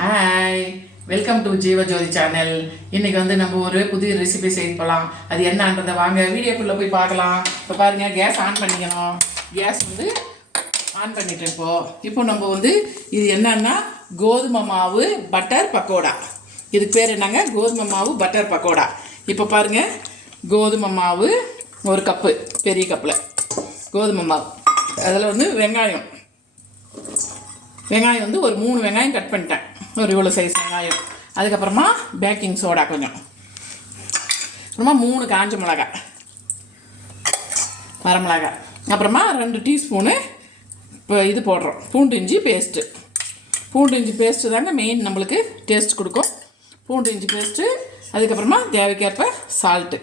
Hi, welcome to Jeevajothi channel. இன்றைக்கி வந்து நம்ம ஒரு புதிய ரெசிபி செய்ய போகலாம். அது என்னன்றதை வாங்க வீடியோக்குள்ளே போய் பார்க்கலாம். இப்போ பாருங்கள், கேஸ் ஆன் பண்ணிக்கணும். கேஸ் வந்து ஆன் பண்ணிட்டேன். இப்போ நம்ம வந்து இது என்னன்னா கோதுமை மாவு பட்டர் பக்கோடா. இதுக்கு பேர் என்னங்க? கோதுமை மாவு பட்டர் பக்கோடா. இப்போ பாருங்கள், கோதுமை மாவு ஒரு கப்பு, பெரிய கப்பில் கோதுமை மாவு. அதில் வந்து வெங்காயம் வந்து ஒரு 3 வெங்காயம் கட் பண்ணிட்டேன், ஒரு இவ்வளோ சைஸ் வெங்காயம். அதுக்கப்புறமா பேக்கிங் சோடா கொஞ்சம், அப்புறமா 3 காஞ்ச மிளகாய், வரமிளகாய், அப்புறமா 2 டீஸ்பூனு இப்போ இது போடுறோம், பூண்டு இஞ்சி பேஸ்ட்டு. பூண்டு இஞ்சி பேஸ்ட்டு தாங்க மெயின், நம்மளுக்கு டேஸ்ட் கொடுக்கும். பூண்டு இஞ்சி பேஸ்ட்டு, அதுக்கப்புறமா தேவைக்கேற்ப சால்ட்டு.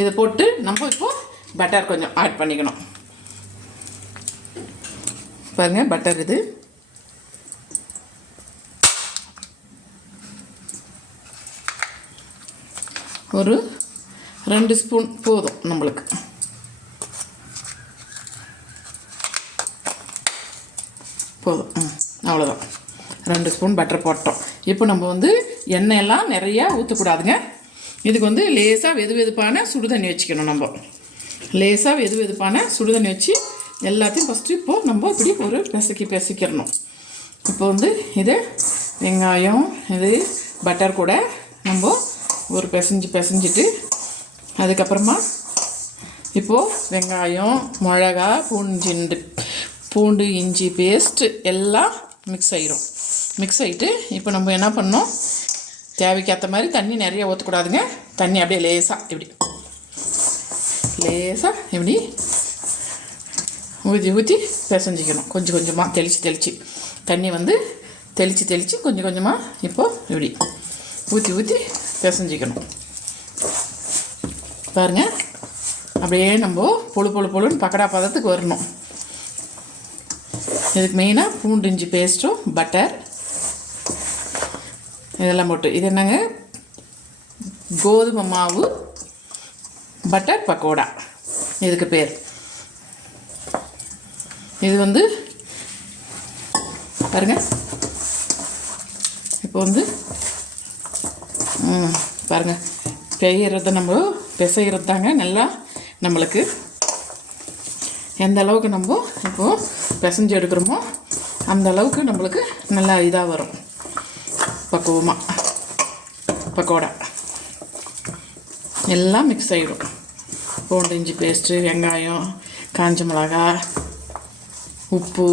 இதை போட்டு நம்ம இப்போது பட்டர் கொஞ்சம் ஆட் பண்ணிக்கணும். பாருங்கள், பட்டர் இது ஒரு 2 ஸ்பூன் போதும் நம்மளுக்கு. போதும், அவ்வளோதான். 2 ஸ்பூன் பட்டர் போட்டோம். இப்போ நம்ம வந்து எண்ணெயெல்லாம் நிறையா ஊற்றக்கூடாதுங்க. இதுக்கு வந்து லேசாக வெதுப்பான சுடுதண்ணி வச்சுக்கணும். நம்ம லேசாக வெதுப்பான சுடுதண்ணி வச்சு எல்லாத்தையும் ஃபஸ்ட்டு இப்போது நம்ம இப்படி ஒரு பிசைக்கிறணும். இப்போ வந்து இது வெங்காயம், இது பட்டர் கூட நம்ம ஒரு பிசைஞ்சிட்டு, அதுக்கப்புறமா இப்போது வெங்காயம், மிளகா, பூண்டு இஞ்சி பேஸ்ட்டு எல்லாம் மிக்ஸ் ஆகிட்டு இப்போ நம்ம என்ன பண்ணோம், தேவைக்கேற்ற மாதிரி தண்ணி நிறைய ஊற்றக்கூடாதுங்க. தண்ணி அப்படியே லேசாக இப்படி ஊற்றி பிசைஞ்சிக்கணும். கொஞ்சம் கொஞ்சமாக தெளித்து தண்ணி வந்து தெளித்து கொஞ்சம் கொஞ்சமாக இப்போது இப்படி ஊற்றி பிசைஞ்சிக்கணும். பாருங்கள், அப்படியே நம்ம பொழுன்னு பக்கடா பதத்துக்கு வரணும். இதுக்கு மெயினாக பூண்டு இஞ்சி பேஸ்ட்டும் பட்டர் இதெல்லாம் போட்டு, இது என்னங்க, கோதுமை மாவு பட்டர் பக்கோடா இதுக்கு பேர். இது வந்து பாருங்கள், இப்போ வந்து பாருங்கள், நம்ம பிசைகிறது தாங்க நல்லா. நம்மளுக்கு எந்த அளவுக்கு நம்ம இப்போது பிசைஞ்சு எடுக்கிறோமோ அந்த அளவுக்கு நம்மளுக்கு நல்லா இதாக வரும், பக்குவமாக பக்கோடா. எல்லாம் மிக்ஸ் ஆகிடும். பூண்டு இஞ்சி பேஸ்ட்டு, வெங்காயம், காஞ்ச மிளகா, உப்பு,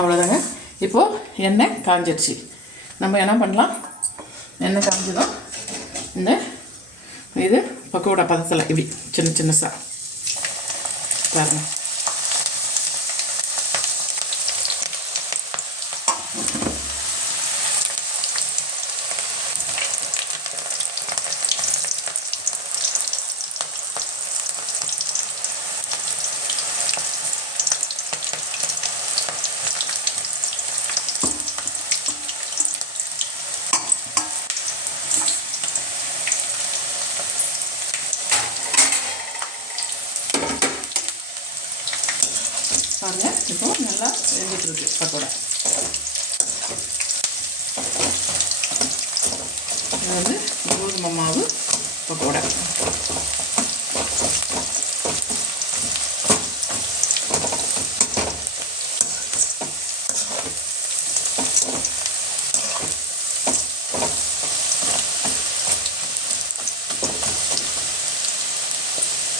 அவ்வளோதாங்க. இப்போது எண்ணெய் காஞ்சிடுச்சு. நம்ம என்ன பண்ணலாம், எண்ணெய் காஞ்சதும் இந்த இது பக்கோடா பதத்தில் இப்படி சின்னசாக பாருங்கள். பாருங்கள், இப்போ நல்லா வெந்துட்டுருக்கு பக்கோடா. இது வந்து கோதுமை மாவு பக்கோடா.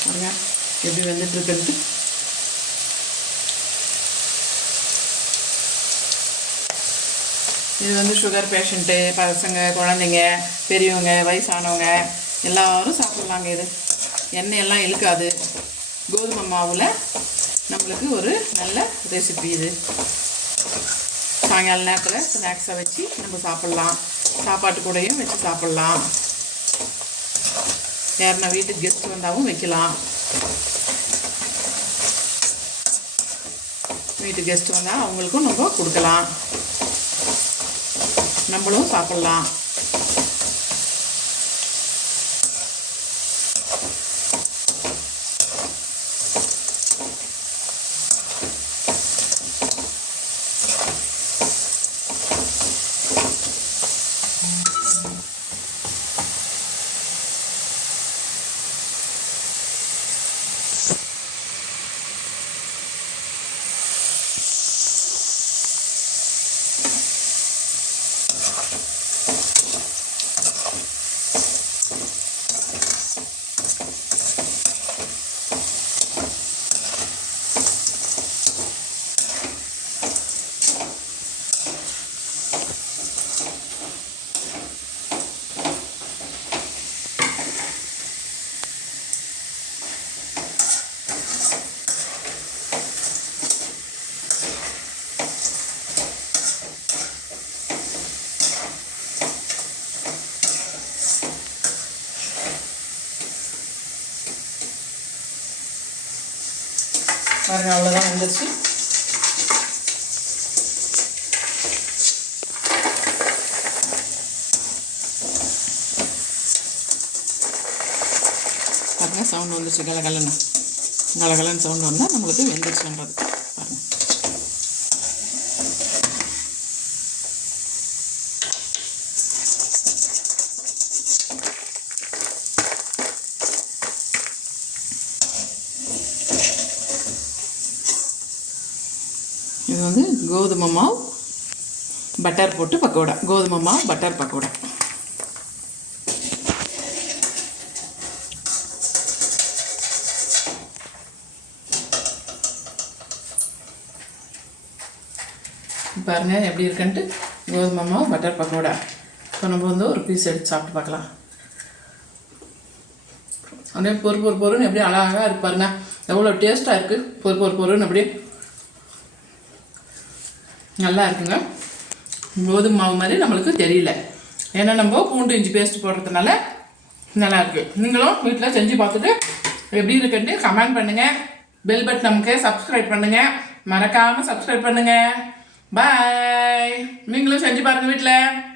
பாருங்கள் எப்படி வெந்துட்டுருக்குன்ட்டு. இது வந்து சுகர் பேஷண்ட்டு, பசங்க, குழந்தைங்க, பெரியவங்க, வயசானவங்க எல்லோரும் சாப்பிட்லாங்க. இது எண்ணெயெல்லாம் இழுக்காது. கோதுமை மாவில் நம்மளுக்கு ஒரு நல்ல ரெசிபி இது. சாயங்கால நேரத்தில் ஸ்நாக்ஸை வச்சு நம்ம சாப்பிட்லாம், சாப்பாட்டு கூடையும் வச்சு சாப்பிட்லாம். யாருன்னா வீட்டுக்கு கெஸ்ட் வந்தாலும் வைக்கலாம். வீட்டுக்கு கெஸ்ட் வந்தால் அவங்களுக்கும் நம்ம கொடுக்கலாம், நம்மளும் சாப்பிட்லாம். பாருங்கள், அவ்வளோதான் வந்துருச்சு. பாருங்கள், சவுண்ட் வந்துருச்சு. கலகலன்னு சவுண்ட் வந்தால் நம்மளுக்கு வெந்துருச்சுன்றது. பாருங்கள், இது வந்து கோதுமை மாவு பட்டர் போட்டு பக்கோடா. கோதுமை மாவு பட்டர் பக்கோடா. பாருங்கள் எப்படி இருக்குன்ட்டு. கோதுமை மாவு பட்டர் பக்கோடா. இப்போ நம்ம வந்து ஒரு பீஸ் எடுத்து சாப்பிட்டு பார்க்கலாம். அப்படியே பொறுன்னு எப்படி அழகாக இருக்கு பாருங்க. எவ்வளோ டேஸ்ட்டாக இருக்குது. பொறுன்னு அப்படியே நல்லா இருக்குங்க. கோதுமை மாவு மாதிரி நம்மளுக்கு தெரியல. ஏன்னா நம்ம பூண்டு இஞ்சி பேஸ்ட் போடுறதுனால நல்லாயிருக்கு. நீங்களும் வீட்டில் செஞ்சு பார்த்துட்டு எப்படி இருக்குன்ட்டு கமெண்ட் பண்ணுங்கள். பெல் பட்டன் நமக்கு சப்ஸ்கிரைப் பண்ணுங்கள். மறக்காமல் சப்ஸ்கிரைப் பண்ணுங்கள். பாய். நீங்களும் செஞ்சு பாருங்கள் வீட்டில்.